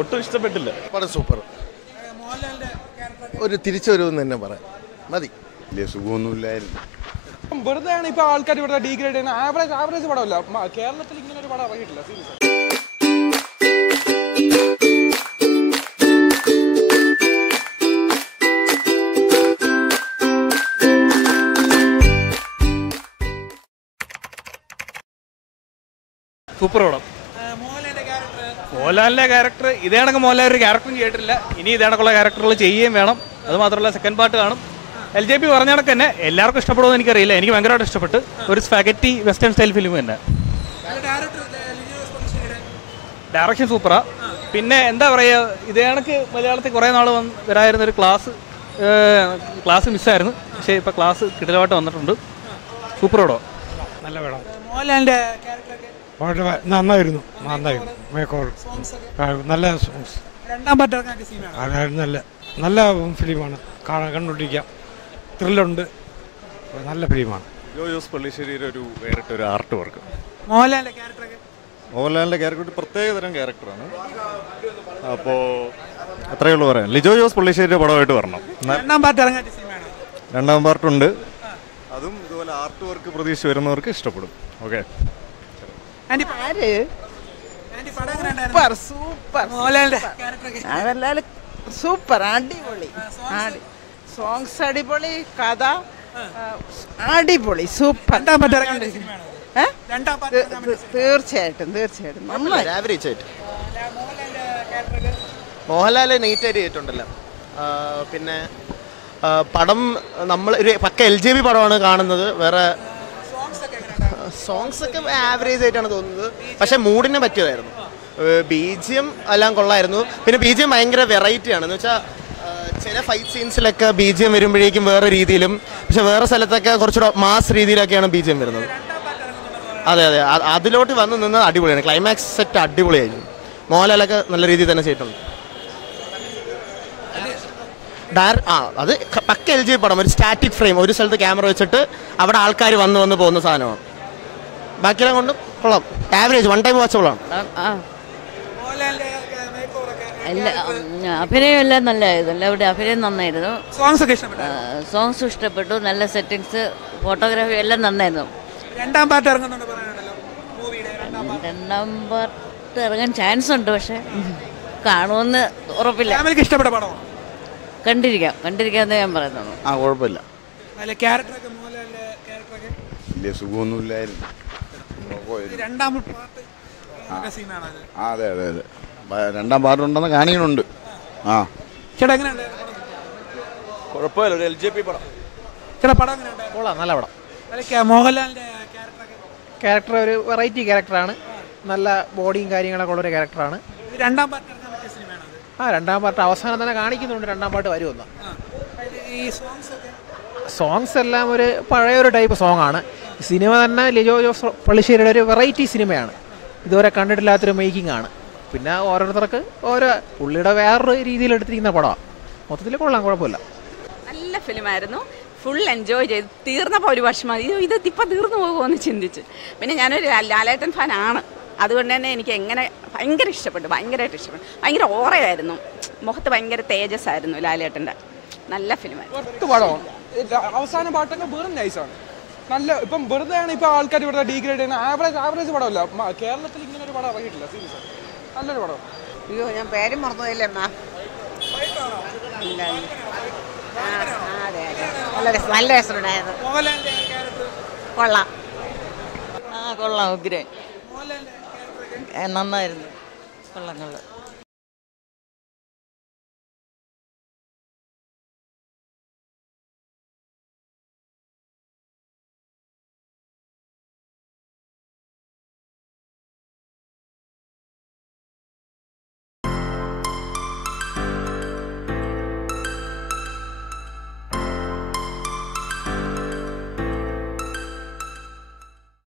ഒട്ടും ഇഷ്ടപ്പെട്ടില്ല. പടം സൂപ്പർ, ഒരു തിരിച്ചുവരുമെന്ന് തന്നെ പറയാം. മതി, വലിയ സുഖമൊന്നുമില്ലായിരുന്നു. വെറുതെയാണ് ഇപ്പോൾ ആൾക്കാർ ഇവിടെ ഡീഗ്രേഡ് ചെയ്യുന്ന. ആവറേജ് പടമല്ല. കേരളത്തിൽ ഇങ്ങനെ ഒരു പടം ഇറങ്ങിയിട്ടില്ല. സീരിയസ് സൂപ്പർ പടം. മോഹൻലാലിൻ്റെ ക്യാരക്ടർ ഇതേ കണക്ക് മോഹൻലാൽ ഒരു ക്യാരക്ടറും ചെയ്തിട്ടില്ല. ഇനി ഇതേ കണക്കുള്ള ക്യാരക്ടറുകൾ ചെയ്യുകയും വേണം. അത് മാത്രമല്ല സെക്കൻഡ് പാർട്ട് കാണും. LJP പറഞ്ഞ കണക്ക് തന്നെ എല്ലാവർക്കും ഇഷ്ടപ്പെടുമെന്ന് എനിക്കറിയില്ല. എനിക്ക് ഭയങ്കരമായിട്ട് ഇഷ്ടപ്പെട്ട്. ഒരു സ്പാഗറ്റി വെസ്റ്റേൺ സ്റ്റൈൽ ഫിലിം തന്നെ. ഡയറക്ഷൻ സൂപ്പറാ. പിന്നെ എന്താ പറയുക, ഇതേ കണക്ക് മലയാളത്തിൽ കുറേ നാൾ വരായിരുന്നൊരു ക്ലാസ് മിസ്സായിരുന്നു. പക്ഷേ ഇപ്പോൾ ക്ലാസ് കിടലമായിട്ട് വന്നിട്ടുണ്ട്. സൂപ്പർ പടം, നല്ല പടം. മോഹൻലാലിൻ്റെ നന്നായിരുന്നു, നല്ല സോങ്സ്. രണ്ടാം പാർട്ട് നല്ല ഫിലിമാണ്, കണ്ടുകൊണ്ടിരിക്കാം. ത്രില്ലുണ്ട്, നല്ല ഫിലിമാണ്. ജോസ് പള്ളിശ്ശേരിയുടെ ഒരു വേറിട്ടൊരു ആർട്ട് വർക്ക്. മോഹൻലാലിൻ്റെ ക്യാരക്ടറൊക്കെ മോഹൻലാലിൻ്റെ ക്യാരക്ടർ ഒരു പ്രത്യേകതരം ക്യാരക്ടറാണ്. അപ്പോൾ അത്രയേ ഉള്ളൂ പറയാം. ലിജോ ജോസ് പള്ളിശ്ശേരിയുടെ പടമായിട്ട് വരണം. രണ്ടാം പാർട്ട് ഇറങ്ങാൻ സിനിമയാണ്. രണ്ടാം പാർട്ടുണ്ട്. അതും ഇതുപോലെ ആർട്ട് വർക്ക് പ്രതീക്ഷിച്ച് വരുന്നവർക്ക് ഇഷ്ടപ്പെടും. ഓക്കെ. സൂപ്പർ, അടിപൊളി. സോങ്സ് അടിപൊളി, കഥ അടിപൊളി, സൂപ്പർ. തീർച്ചയായിട്ടും ആവറേജ് ആയിട്ട്. മോഹൻലാൽ നീറ്റായിട്ട് ചെയ്തിട്ടുണ്ടല്ലോ. പിന്നെ പടം നമ്മൾ ഒരു പക്ക LJP പടമാണ് കാണുന്നത്. വേറെ സോങ്സ് ഒക്കെ ആവറേജ് ആയിട്ടാണ് തോന്നുന്നത്. പക്ഷെ മൂഡിനെ പറ്റിയതായിരുന്നു. BGM എല്ലാം കൊള്ളായിരുന്നു. പിന്നെ BGM ഭയങ്കര വെറൈറ്റിയാണ്. എന്ന് വെച്ചാൽ ചില ഫൈറ്റ് സീൻസിലൊക്കെ BGM വരുമ്പോഴേക്കും വേറെ രീതിയിലും, പക്ഷെ വേറെ സ്ഥലത്തൊക്കെ കുറച്ചുകൂടെ മാസ് രീതിയിലൊക്കെയാണ് BGM വരുന്നത്. അതെ, അതിലോട്ട് വന്ന് നിന്നത് അടിപൊളിയാണ്. ക്ലൈമാക്സ് സെറ്റ് അടിപൊളിയായിരുന്നു. മോഹൻലാലൊക്കെ നല്ല രീതിയിൽ തന്നെ ചെയ്തിട്ടുണ്ട്. അത് പക്ക LJP പടം. ഒരു സ്റ്റാറ്റിക് ഫ്രെയിം, ഒരു സ്ഥലത്ത് ക്യാമറ വെച്ചിട്ട് അവിടെ ആൾക്കാർ വന്ന് പോകുന്ന സാധനമാണ്. ബാക്കിയെല്ലാം കൊണ്ട് കൊള്ളാം. ആവറേജ്, വൺ ടൈം വാച്ചബിളാണ്. അഭിനയം എല്ലാം നല്ലതായിരുന്നു. എല്ലാവരുടെ അഭിനയം നന്നായിരുന്നു. സോങ്സ് ഇഷ്ടപ്പെട്ടു. നല്ല സെറ്റിങ്സ്, ഫോട്ടോഗ്രാഫി എല്ലാം നന്നായിരുന്നു. രണ്ടാം പാർട്ട് ഇറങ്ങാൻ ചാൻസ് ഉണ്ട്, പക്ഷെ കാണുമെന്ന് ഉറപ്പില്ല. ഇഷ്ടപ്പെട്ട പടം കണ്ടിരിക്കാന്നേ ഞാൻ പറയുന്നുള്ളൂ. കുഴപ്പമില്ല. വലിയ സുഖമൊന്നുമില്ലായിരുന്നു. അതെ, രണ്ടാം പാർട്ടുണ്ടെന്ന് കാണിക്കുന്നുണ്ട്. കുഴപ്പമില്ല. ഒരു LJP പടം. നല്ല പടം. മോഹൻലാലിൻ്റെ ക്യാരക്ടർ ഒരു വെറൈറ്റി ക്യാരക്ടറാണ്. നല്ല ബോഡിയും കാര്യങ്ങളൊക്കെ ഉള്ളൊരു ക്യാരക്ടറാണ്. രണ്ടാം പാർട്ട് രണ്ടാം പാർട്ട് അവസാനം തന്നെ കാണിക്കുന്നുണ്ട്. രണ്ടാം പാർട്ട് വരുമെന്ന്. സോങ്സ് എല്ലാം ഒരു പഴയൊരു ടൈപ്പ് സോങ്ങാണ്. സിനിമ തന്നെ ലിജോ ജോസ് പള്ളിശ്ശേരിയുടെ ഒരു വെറൈറ്റി സിനിമയാണ്. ഇതുവരെ കണ്ടിട്ടില്ലാത്തൊരു മേക്കിംഗ് ആണ്. പിന്നെ ഓരോരുത്തർക്ക് പുള്ളിയുടെ വേറൊരു രീതിയിൽ എടുത്തിരിക്കുന്ന പടമാണ്. മൊത്തത്തിൽ കൊള്ളാം, കുഴപ്പമില്ല. നല്ല ഫിലിമായിരുന്നു. ഫുൾ എൻജോയ് ചെയ്ത്. തീർന്നപ്പോൾ ഒരു വിഷമം, ഇത് ഇപ്പം തീർന്നു പോകുമെന്ന് ചിന്തിച്ച്. പിന്നെ ഞാനൊരു ലാലേട്ടൻ ഫാനാണ്. അതുകൊണ്ട് തന്നെ എനിക്ക് ഭയങ്കരമായിട്ട് ഇഷ്ടപ്പെട്ടു. ഭയങ്കര ഓറയായിരുന്നു. മുഖത്ത് ഭയങ്കര തേജസ്സായിരുന്നു ലാലേട്ടൻ്റെ. നല്ല ഫിലിമായിരുന്നു. അവസാന പാട്ടൊക്കെ വെറും നൈസാണ്. നല്ല ഇപ്പം വെറുതെയാണ് ഇപ്പോൾ ആൾക്കാർ ഇവിടെ ഡീഗ്രേഡ് ചെയ്യുന്ന. ആവറേജ് പടമല്ല. കേരളത്തിൽ ഇങ്ങനെ ഒരു പടം ഇറങ്ങിയിട്ടില്ല. സീരിയസ് നല്ലൊരു പടം. അയ്യോ, ഞാൻ പേരും മറന്നുപോയില്ലേ അമ്മ. നല്ല രസമുണ്ടായിരുന്നു. കൊള്ളാം. കൊള്ളാം. ഉഗ്രൻ നന്നായിരുന്നു. കൊള്ളാം.